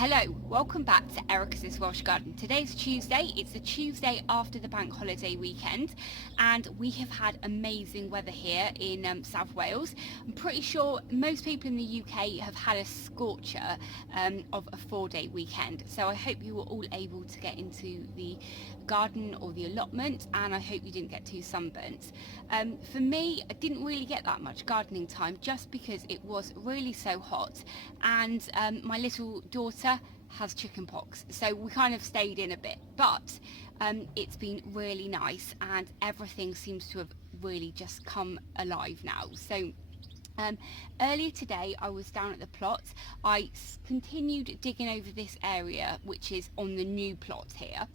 Hello, welcome back to Erica's Welsh Garden. Today's Tuesday, it's the Tuesday after the bank holiday weekend, and we have had amazing weather here in South Wales. I'm pretty sure most people in the UK have had a scorcher of a 4-day weekend, so I hope you were all able to get into the garden or the allotment, and I hope you didn't get too sunburnt. For me, I didn't really get that much gardening time just because it was really so hot, and my little daughter has chicken pox, so we kind of stayed in a bit, but it's been really nice and everything seems to have really just come alive now. So earlier today I was down at the plot. I continued digging over this area which is on the new plot here,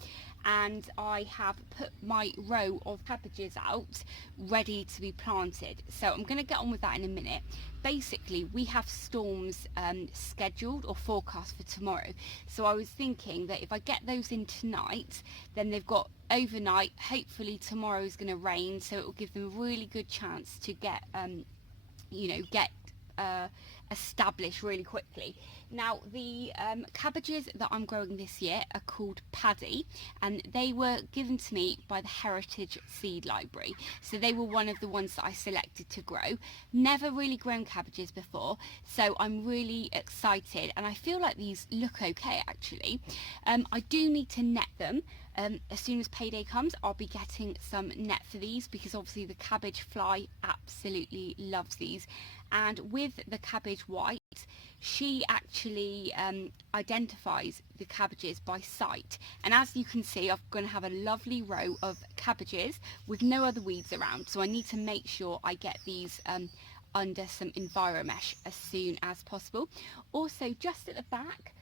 and I have put my row of cabbages out ready to be planted, so I'm going to get on with that in a minute. Basically we have storms scheduled or forecast for tomorrow, so I was thinking that if I get those in tonight, then they've got overnight. Hopefully tomorrow is going to rain, so it will give them a really good chance to get established really quickly. Now the cabbages that I'm growing this year are called Paddy, and they were given to me by the Heritage Seed Library, so they were one of the ones that I selected to grow. Never really grown cabbages before, so I'm really excited, and I feel like these look okay actually. I do need to net them. As soon as payday comes, I'll be getting some net for these, because obviously the cabbage fly absolutely loves these. And with the cabbage white, she actually identifies the cabbages by sight, and as you can see, I'm going to have a lovely row of cabbages with no other weeds around, so I need to make sure I get these under some enviromesh as soon as possible. Also, just at the back,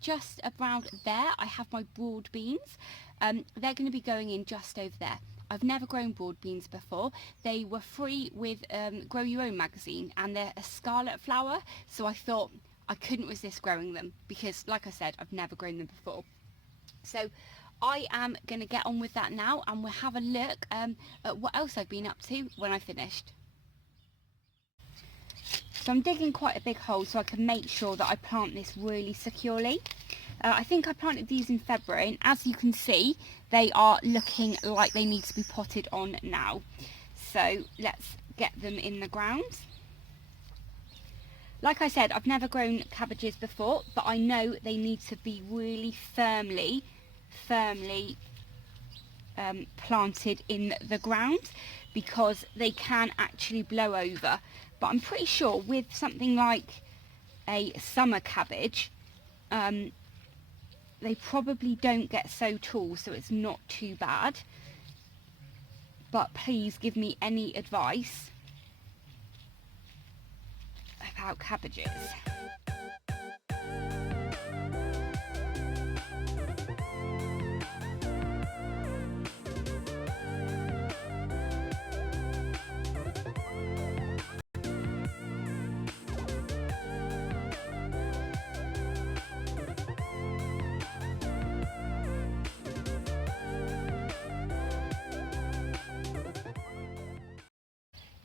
just around there, I have my broad beans. They're going to be going in just over there. I've never grown broad beans before. They were free with Grow Your Own magazine, and they're a scarlet flower, so I thought I couldn't resist growing them because, like I said, I've never grown them before. So I am going to get on with that now, and we'll have a look at what else I've been up to when I finished. So I'm digging quite a big hole so I can make sure that I plant this really securely. I think I planted these in February, and as you can see, they are looking like they need to be potted on now. So let's get them in the ground. Like I said, I've never grown cabbages before, but I know they need to be really firmly planted in the ground, because they can actually blow over. But I'm pretty sure with something like a summer cabbage, they probably don't get so tall, so it's not too bad. But please give me any advice about cabbages.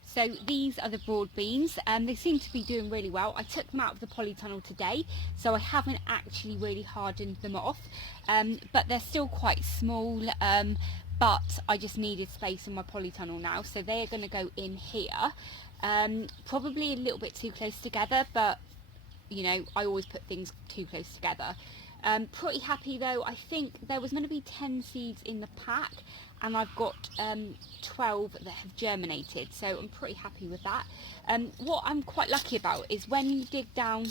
So these are the broad beans, they seem to be doing really well. I took them out of the polytunnel today, so I haven't actually really hardened them off, but they're still quite small, but I just needed space in my polytunnel now, so they're going to go in here. Probably a little bit too close together, but you know, I always put things too close together. Pretty happy though. I think there was going to be 10 seeds in the pack, and I've got 12 that have germinated, so I'm pretty happy with that. What I'm quite lucky about is when you dig down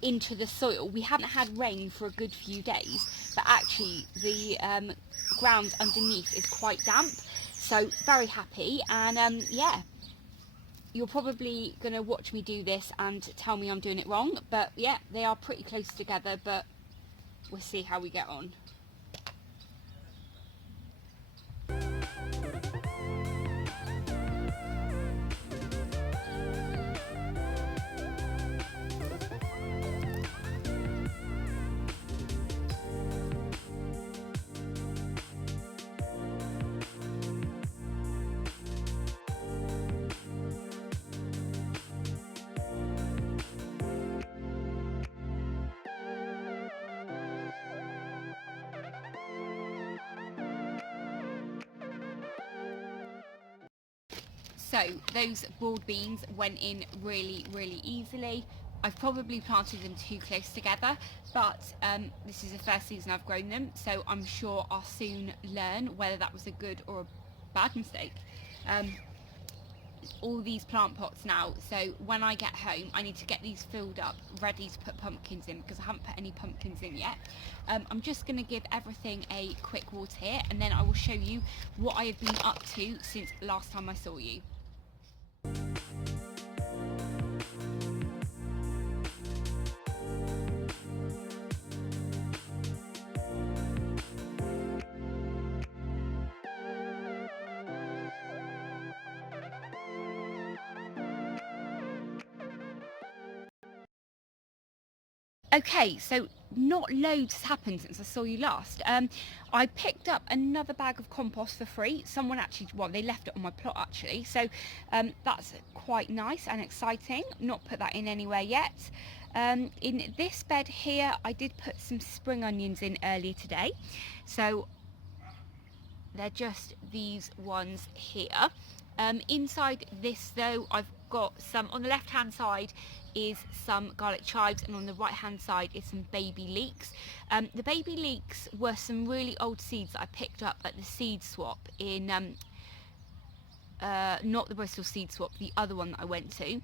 into the soil, we haven't had rain for a good few days, but actually the ground underneath is quite damp, so very happy. And yeah, you're probably going to watch me do this and tell me I'm doing it wrong, but yeah, they are pretty close together, but we'll see how we get on. So those broad beans went in really, really easily. I've probably planted them too close together, but this is the first season I've grown them, so I'm sure I'll soon learn whether that was a good or a bad mistake. All these plant pots now, so when I get home I need to get these filled up ready to put pumpkins in, because I haven't put any pumpkins in yet. I'm just going to give everything a quick water here, and then I will show you what I have been up to since last time I saw you. Okay, so not loads has happened since I saw you last. I picked up another bag of compost for free. Someone actually, well, they left it on my plot actually, so that's quite nice and exciting. Not put that in anywhere yet. In this bed here, I did put some spring onions in earlier today, so they're just these ones here. Inside this though, I've got some, on the left hand side is some garlic chives, and on the right hand side is some baby leeks. The baby leeks were some really old seeds that I picked up at the seed swap in not the Bristol seed swap, the other one that I went to.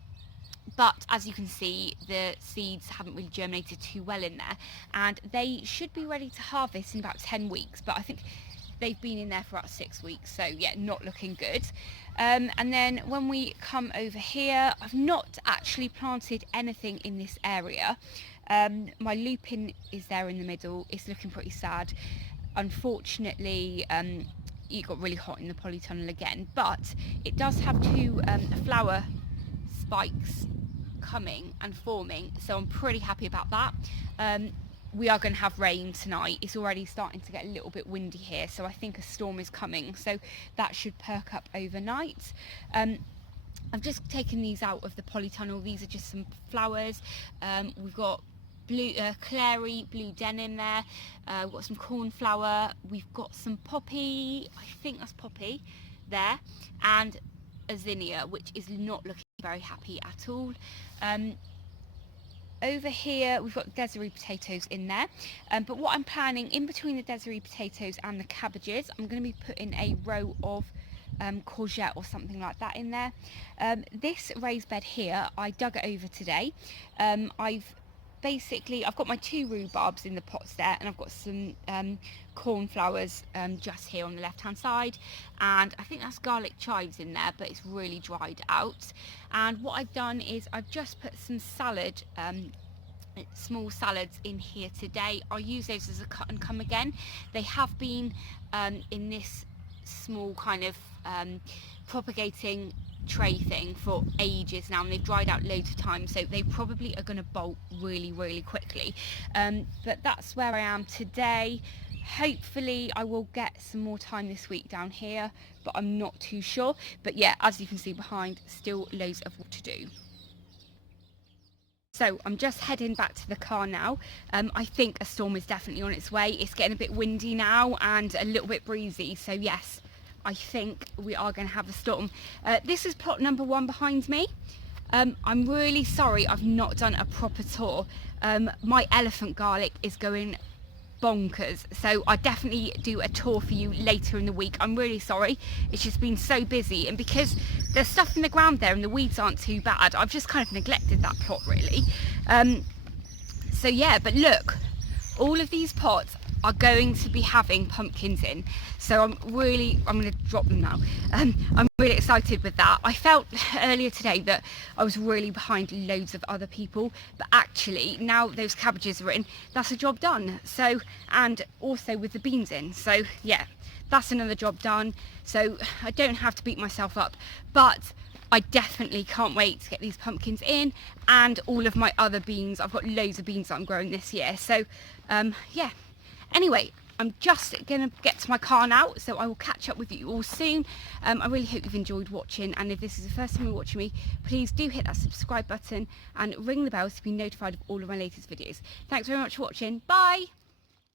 But as you can see, the seeds haven't really germinated too well in there, and they should be ready to harvest in about 10 weeks, but I think they've been in there for about 6 weeks, so yeah, not looking good. And then when we come over here, I've not actually planted anything in this area. My lupin is there in the middle. It's looking pretty sad. Unfortunately, it got really hot in the polytunnel again, but it does have two flower spikes coming and forming, so I'm pretty happy about that. We are going to have rain tonight. It's already starting to get a little bit windy here, so I think a storm is coming, so that should perk up overnight. I've just taken these out of the polytunnel. These are just some flowers. We've got blue, clary blue denim there. We've got some cornflower. We've got some poppy, I think that's poppy there, and a zinnia, which is not looking very happy at all. Over here we've got Desiree potatoes in there, but what I'm planning in between the Desiree potatoes and the cabbages, I'm going to be putting a row of courgette or something like that in there. This raised bed here, I dug it over today. I've got my 2 rhubarbs in the pots there, and I've got some cornflowers just here on the left hand side, and I think that's garlic chives in there, but it's really dried out. And what I've done is I've just put some salad, small salads in here today. I'll use those as a cut and come again. They have been in this small kind of propagating tray thing for ages now, and they've dried out loads of times, so they probably are going to bolt really, really quickly. But that's where I am today. Hopefully I will get some more time this week down here, but I'm not too sure. But yeah, as you can see behind, still loads of work to do. So I'm just heading back to the car now. I think a storm is definitely on its way. It's getting a bit windy now and a little bit breezy, so yes, I think we are going to have a storm. This is plot number 1 behind me. I'm really sorry I've not done a proper tour. My elephant garlic is going bonkers, so I'll definitely do a tour for you later in the week. I'm really sorry, it's just been so busy, and because there's stuff in the ground there and the weeds aren't too bad, I've just kind of neglected that plot really. So yeah, but look, all of these pots are going to be having pumpkins in, so I'm going to drop them now. I'm really excited with that. I felt earlier today that I was really behind loads of other people, but actually now those cabbages are in, that's a job done. So, and also with the beans in, so yeah, that's another job done, so I don't have to beat myself up. But I definitely can't wait to get these pumpkins in, and all of my other beans. I've got loads of beans that I'm growing this year, so yeah. Anyway, I'm just going to get to my car now, so I will catch up with you all soon. I really hope you've enjoyed watching, and if this is the first time you're watching me, please do hit that subscribe button and ring the bell to be notified of all of my latest videos. Thanks very much for watching. Bye!